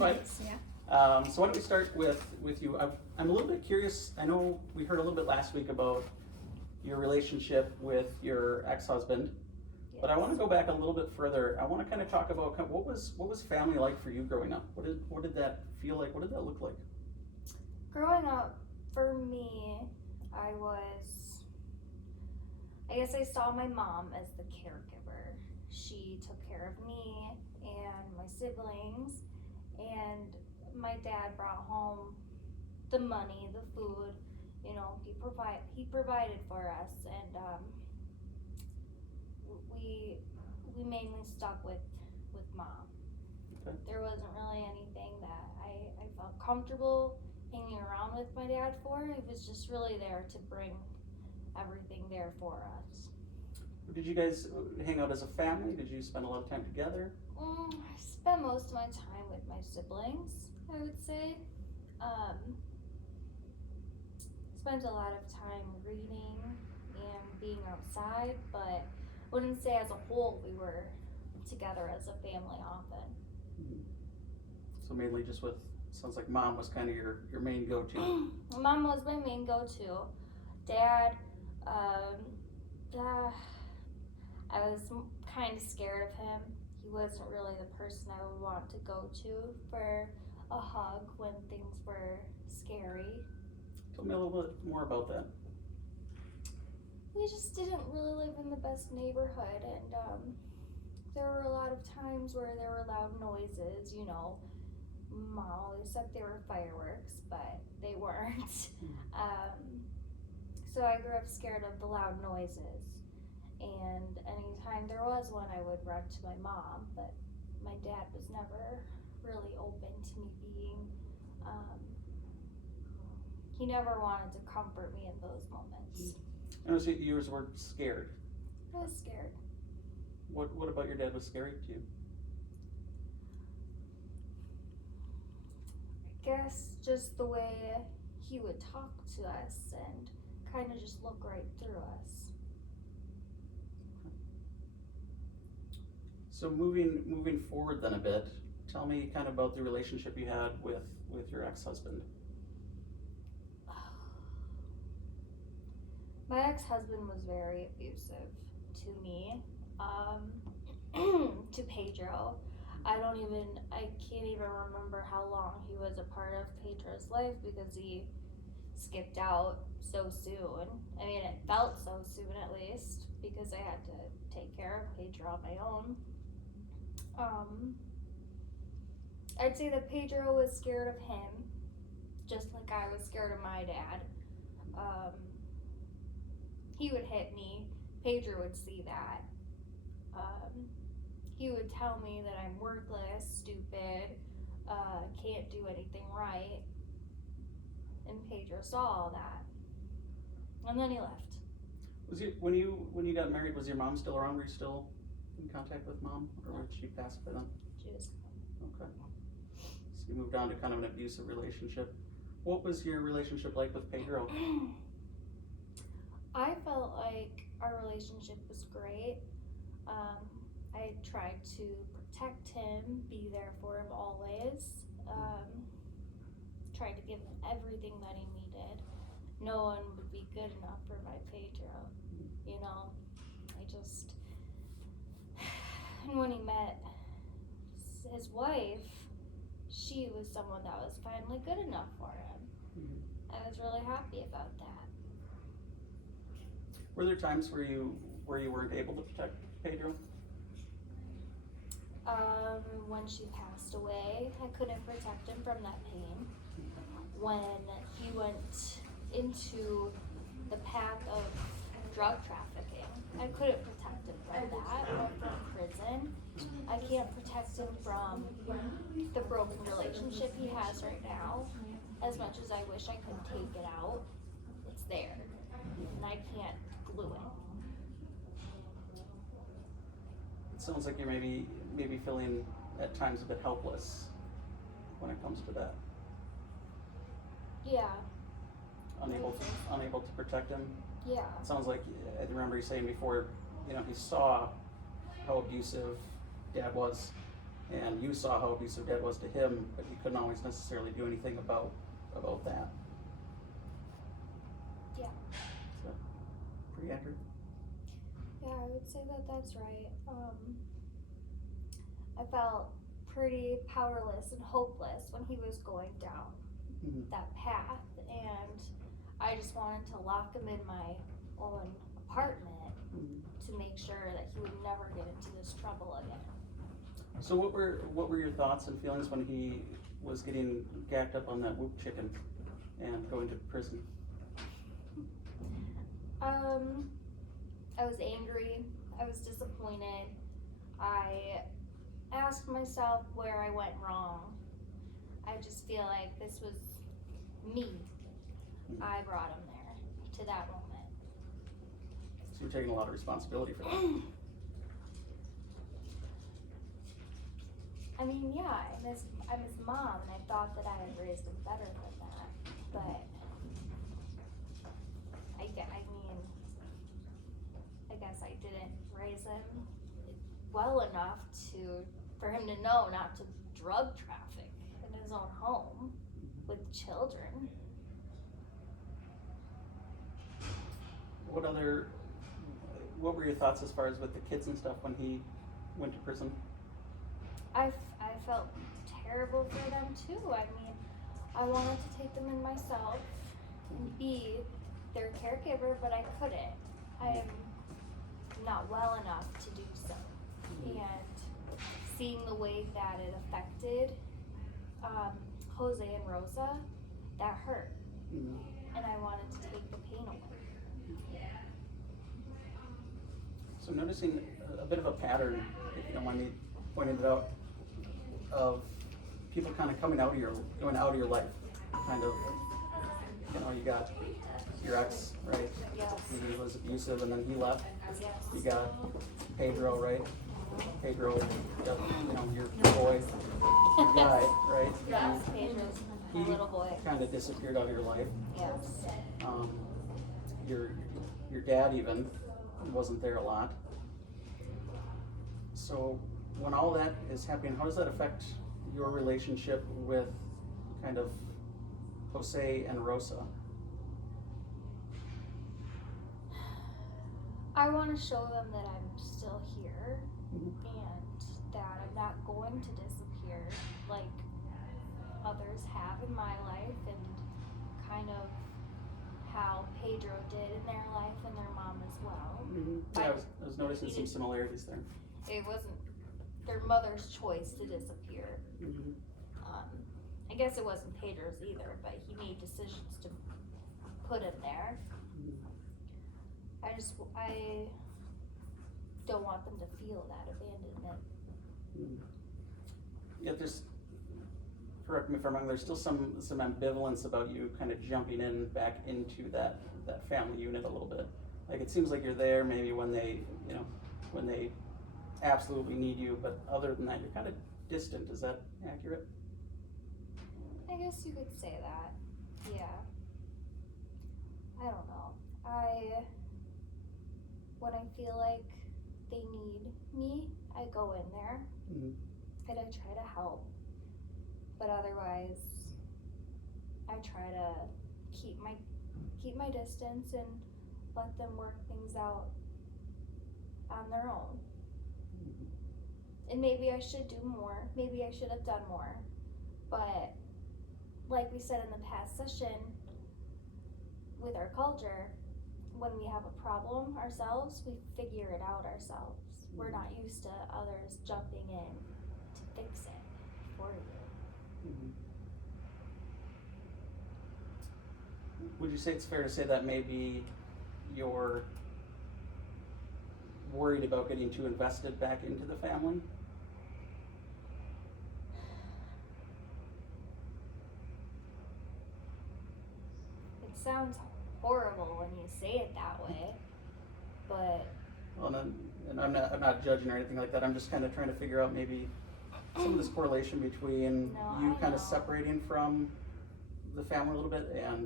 fine. Yeah. So why don't we start with you? I'm a little bit curious. I know we heard a little bit last week about your relationship with your ex-husband, Yes. but I want to go back a little bit further. I want to kind of talk about what was family like for you growing up? What did that feel like? What did that look like? Growing up, for me, I guess I saw my mom as the caregiver. She took care of me and my siblings, and my dad brought home the money, the food. You know, he provided for us, and we mainly stuck with mom. Okay. There wasn't really anything that I felt comfortable hanging around with my dad for. He was just really there to bring everything there for us. Did you guys hang out as a family? Did you spend a lot of time together? I spent most of my time with my siblings, I would say. Spent a lot of time reading and being outside, but wouldn't say as a whole we were together as a family often. Mm-hmm. So mainly just with, sounds like mom was kind of your main go-to. Mom was my main go-to. Dad, I was kind of scared of him. He wasn't really the person I would want to go to for a hug when things were scary. Tell me a little bit more about that. We just didn't really live in the best neighborhood, and there were a lot of times where there were loud noises. You know, Mom always said they were fireworks, but they weren't. So I grew up scared of the loud noises, and anytime there was one, I would run to my mom, but my dad was never really open to me being, he never wanted to comfort me in those moments. And so you were scared. I was scared. What about your dad was scary to you? I guess just the way he would talk to us and kind of just look right through us. So moving forward then a bit, tell me kind of about the relationship you had with your ex-husband. My ex-husband was very abusive to me, to Pedro. I can't even remember how long he was a part of Pedro's life because he skipped out so soon. I mean, it felt so soon at least because I had to take care of Pedro on my own. I'd say that Pedro was scared of him, just like I was scared of my dad. He would hit me. Pedro would see that. He would tell me that I'm worthless, stupid, can't do anything right. And Pedro saw all that. And then he left. When you got married, was your mom still around? Were you still in contact with mom? Or did she pass by then? She was gone. Okay. So you moved on to kind of an abusive relationship. What was your relationship like with Pedro? I felt like our relationship was great. I tried to protect him, be there for him always. Tried to give him everything that he needed. No one would be good enough for my Pedro. You know, and when he met his wife, she was someone that was finally good enough for him. Mm-hmm. I was really happy about that. Were there times where you weren't able to protect Pedro? When she passed away, I couldn't protect him from that pain. When he went into the path of drug trafficking, I couldn't protect him from that or from prison. I can't protect him from the broken relationship he has right now. As much as I wish I could take it out, it's there, and I can't glue it. It sounds like you're maybe feeling at times a bit helpless when it comes to that. Yeah. Unable to protect him. Yeah. It sounds like, I remember you saying before, he saw how abusive Dad was, and you saw how abusive dad was to him, but you couldn't always necessarily do anything about that. Yeah. Is that pretty accurate? Yeah, I would say that that's right. I felt pretty powerless and hopeless when he was going down that path, and I just wanted to lock him in my own apartment to make sure that he would never get into this trouble again. So what were your thoughts and feelings when he was getting gacked up on that whoop chicken and going to prison? I was angry, I was disappointed, I asked myself where I went wrong. I just feel like this was me. I brought him there to that moment. So you're taking a lot of responsibility for that. I mean, yeah, I'm his mom, and I thought that I had raised him better than that, but I guess I didn't raise him well enough for him to know not to drug traffic in his own home with children. What were your thoughts as far as with the kids and stuff when he went to prison? I felt terrible for them too. I mean, I wanted to take them in myself and be their caregiver, but I couldn't. I am not well enough to do so. And seeing the way that it affected Jose and Rosa, that hurt. And I wanted to take the pain away. So noticing a bit of a pattern, if you don't mind me pointing it out, of people kind of going out of your life, kind of, you got your ex, right? Yes. He was abusive and then he left. Yes. You got Pedro, right? Pedro, your boy, your guy, right? Yes, Pedro's my little boy. Kind of disappeared out of your life. Yes. Your dad even wasn't there a lot. So when all that is happening, how does that affect your relationship with kind of Jose and Rosa? I want to show them that I'm still here and that I'm not going to disappear like others have in my life, and kind of how Pedro did in their life and their mom as well. Yeah, I was noticing some similarities there. It wasn't their mother's choice to disappear. I guess it wasn't Pedro's either, but he made decisions to put him there. I don't want them to feel that abandonment. Yet there's, correct me if I'm wrong, there's still some ambivalence about you kind of jumping in back into that family unit a little bit. Like it seems like you're there maybe when they absolutely need you, but other than that, you're kind of distant. Is that accurate? I guess you could say that. Yeah. I don't know. When I feel like they need me, I go in there and I try to help. But otherwise, I try to keep my distance and let them work things out on their own. And maybe I should do more. Maybe I should have done more. But like we said in the past session, with our culture, when we have a problem ourselves, we figure it out ourselves. We're not used to others jumping in to fix it for you. Would you say it's fair to say that maybe you're worried about getting too invested back into the family? It sounds horrible when you say it that way, but Well, and I'm not judging or anything like that. I'm just kind of trying to figure out maybe some of this correlation between No, you I kind of know. separating from the family a little bit and